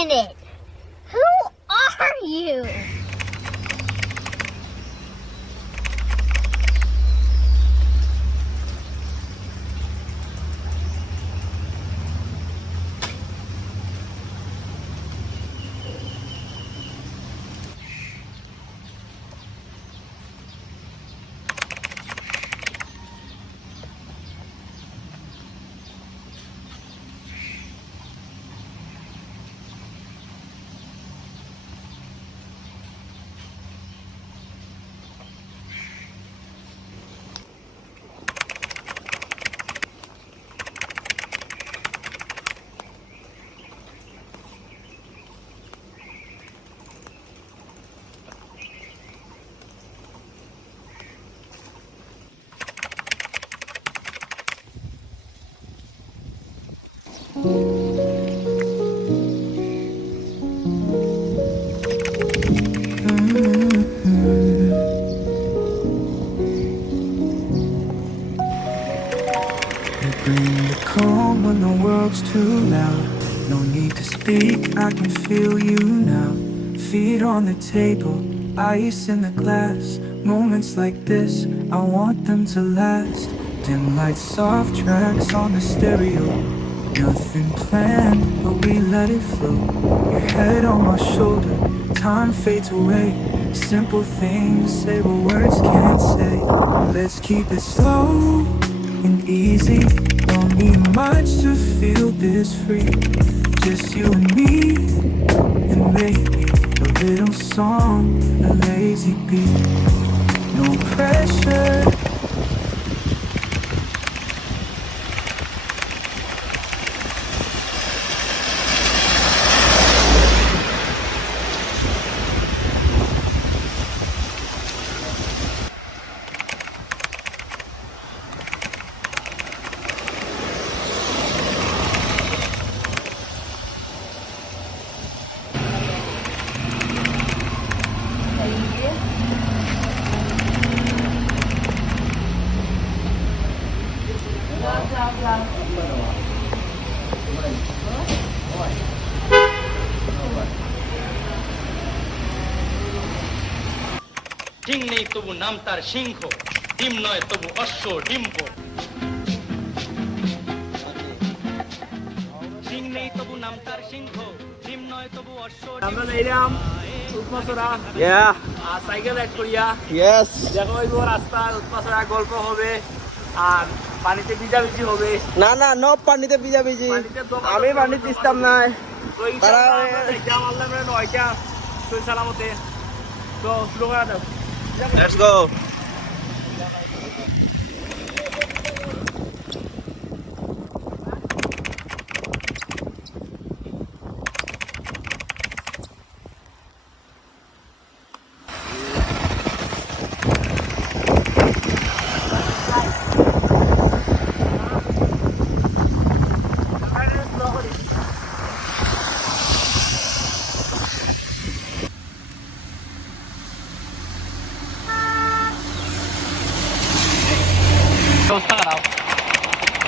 minute. Who are you? Bring the calm when the world's too loud. No need to speak, I can feel you now. Feet on the table, ice in the glass. Moments like this, I want them to last. Dim lights, soft tracks on the stereo. Nothing planned, but we let it flow. Your head on my shoulder, time fades away. Simple things say what words can't say. Let's keep it slow and easy. Don't need much to feel this free. Just you and me, and maybe a little song, a lazy beat. No pressure. ডিম নেই তবু নাম তার সিংহ, ডিম নয় তবু অশ্ব ডিম্ব। ডিম নেই তবু নাম তার সিংহ, ডিম নয় তবু অশ্ব। আমরা যাইলাম উৎমাছড়া আর সাইকেল রাইড করিয়া। দেখো ওই রাস্তা উৎমাছড়া গল্প হবে আর পানিতে ভিজাভিজি হবে। না না নো পানিতে ভিজাভিজি, আমি পানি দিতাম না। তো ইনশাআল্লাহ আমরা 9টা সই সালামতে তো শুরু করা যাক। Let's go.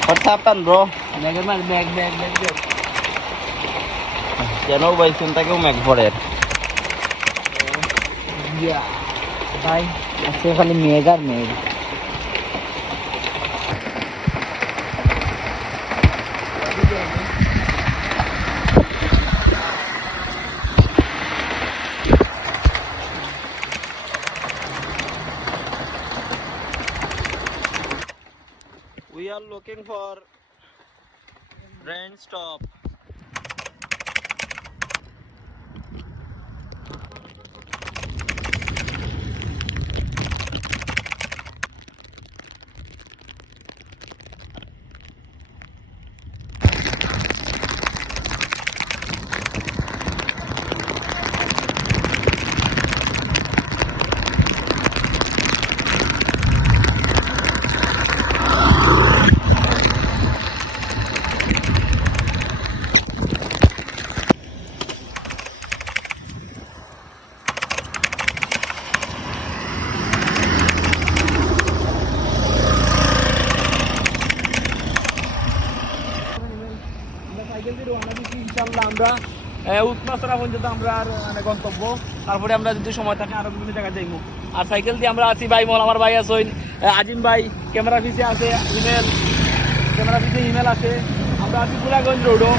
What's happened, bro? Bag কেন ভাই চিন্তাকেও ম্যাগ পড়ে? ভাই আজকে খালি মেঘ আর মেঘ। We are looking for rain stop. Cycle দিয়ে রওনা দিচ্ছি ইনশাআল্লাহ আমরা উৎমাছড়া পর্যন্ত আমরা আর মানে গন্তব্য, তারপরে আমরা যদি সময় থাকে আরো বিভিন্ন জায়গায় যাইবো। আর সাইকেল দিয়ে আমরা আছি ভাই, আমার ভাই আছে আজিম ভাই, ক্যামেরা পিছে আছে ইমেল আছে, আমরা আছি পুরাগঞ্জ রোডও।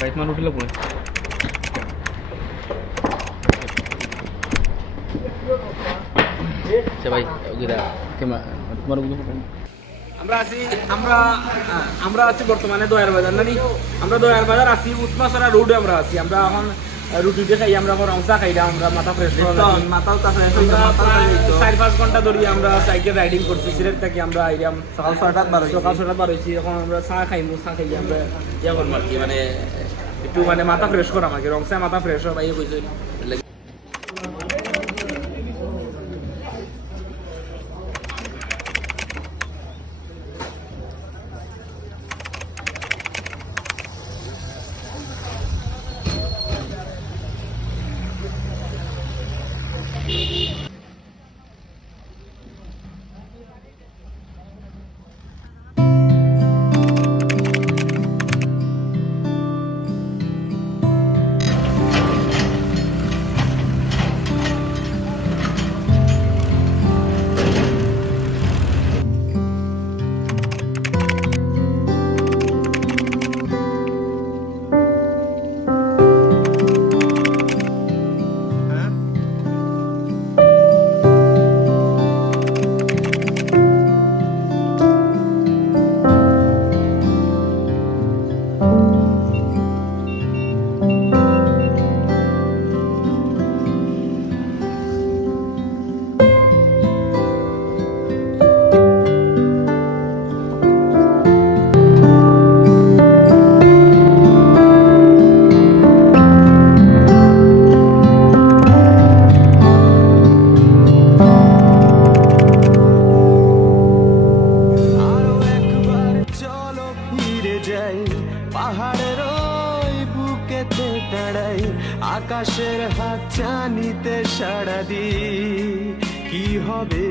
বাইক মান উঠিল কোন ভাই আমরা আছি বর্তমানে দয়ার বাজার নানি, আমরা দয়ার বাজার আছি, উৎমাছড়া রোডে আমরা আছি। আমরা এখন রুটিতে খাই, আমরা রংসা খাইলাম, আমরা মাথা ফ্রেশ মাথাও তা 4-5 ঘন্টা ধরে আমরা সাইকেল রাইডিং করছি। সিলেট থেকে আমরা আইলাম সকাল 6টাত বার হয়েছি। এখন আমরা চা খাইমু, চা খাইলে আমরা ইয়া করবো আর কি, মানে একটু মানে মাথা ফ্রেশ করা আমাকে রংসা মাথা ফ্রেশ হয় ভাই কইছে। পাহাড়ের ওই বুকেতে দাঁড়াই, আকাশের হাত চানিতে সাড়া দি, কি হবে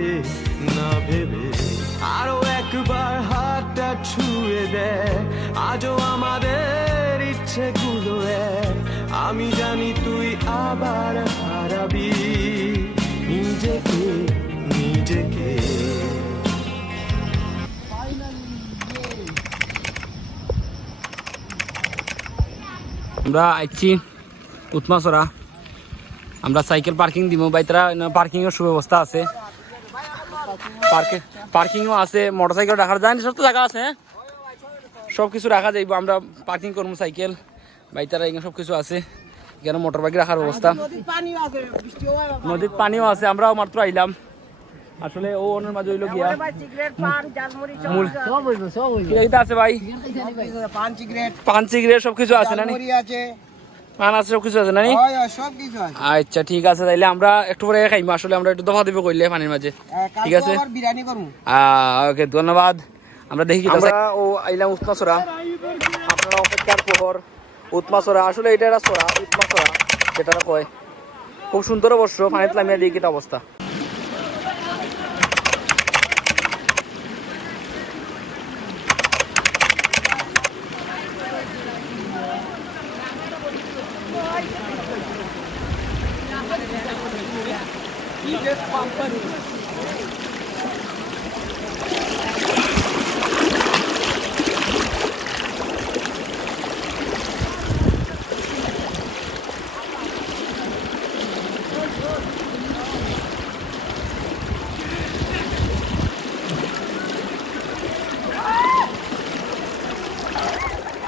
না ভেবে আরো একবার হাতটা ছুঁয়ে দেয়। আজও আমাদের ইচ্ছেগুলো এক, আমি জানি তুই আবার হারাবি নিজেকে নিজেকে। আমরা আইছি উৎমাছড়া, আমরা সাইকেল পার্কিং দিব, বাইতরা পার্কিংয়ের সুব্যবস্থা আছে, পার্কিংও আছে, মোটরসাইকেল রাখার যায় সব তো জায়গা আছে, সব কিছু রাখা যাইব। আমরা পার্কিং করবো সাইকেল, বাইতারা এখানে সব কিছু আছে, এখানে মোটর বাইক রাখার ব্যবস্থা, নদীর পানিও আছে। আমরাও মাত্র আইলাম, আসলে ও ওনার মাঝে হইল গিয়া আছে ভাই, পান সিগারেট সবকিছু আছে না, পান আছে সবকিছু আছে না। আচ্ছা ঠিক আছে, তাইলে আমরা একটু পরে খাইম, আসলে আমরা একটু দফা দিব কইলে পানির মাঝে, ঠিক আছে ওকে ধন্যবাদ। আমরা দেখি আমরা ও আইলাম উৎমাছড়া, আপনারা অপেক্ষার প্রহর উৎমাছড়া, আসলে এটা একটা ছড়া উৎমাছড়া যেটা কয়, খুব সুন্দর অবশ্য, পানিতে নামিয়ে দিই কিটা অবস্থা।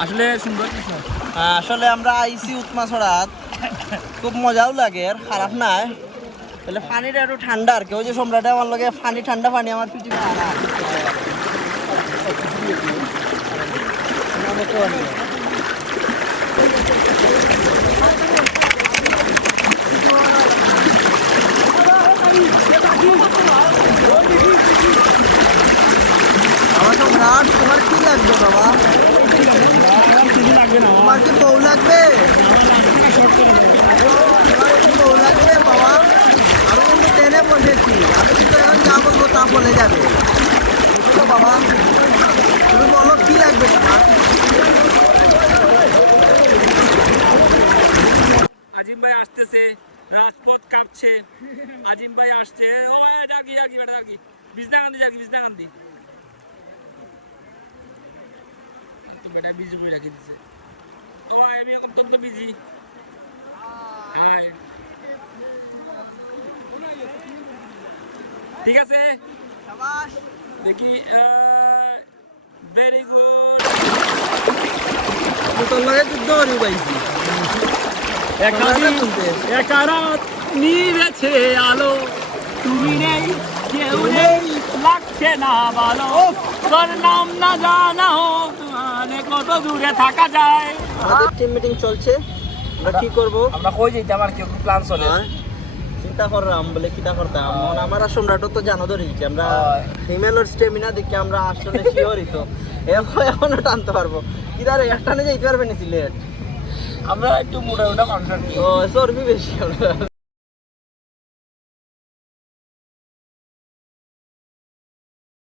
আসলে সুন্দর কিছু আসলে আমরা আইসি উৎমাছড়াত খুব মজাও লাগে আর খারাপ নাই তাহলে পানিটা একটু ঠান্ডা আর কি ওই যে সম্রাটে আমার লগে পানি ঠান্ডা পানি আমার পিঠে সম্রাট তোমার কি লাগবে বাবা তোমার কি বউ লাগবে বউ লাগবে বাবা আমি কিন্তু ট্রেনে বসেছি আমি কিন্তু এখন যা বলবো তা বলে যাবে বুঝলো বাবা তুমি বলো কি লাগবে তোমার আজিম ভাই আসতেছে রাজপথ কাঁপছে আজিম ভাই আসছে ও ডাকি ডাকি বেটা ডাকি বিজনা গান্ধী তো বেটা বিজি করে রাখি দিছে ও আমি এখন তো বিজি হাই ঠিক আছে দেখি ভেরি গুড তোর লগে যুদ্ধ করি পাইছি একারাত নিভেছে আলো তুমি নেই কেউ নেই লাগছে না ভালো তোর নাম না জানা হোক মানে কত দূরে থাকা যায় আমাদের টিম মিটিং চলছে আমরা কি করব আমরা কই যাইতাম আর কি প্ল্যান চলে চিন্তা করলাম বলে কিটা করতাম মন আমার আর সম্রাটও তো জানো ধরি আমরা হিমেলের স্টেমিনা দেখে আমরা আসলে শিওরই তো এখনো টানতে পারবো কিদারে একটানে যাইতে পারবে না সিলেট আমরা একটু মোটা মানুষ আর কি ও চর্বি বেশি আমরা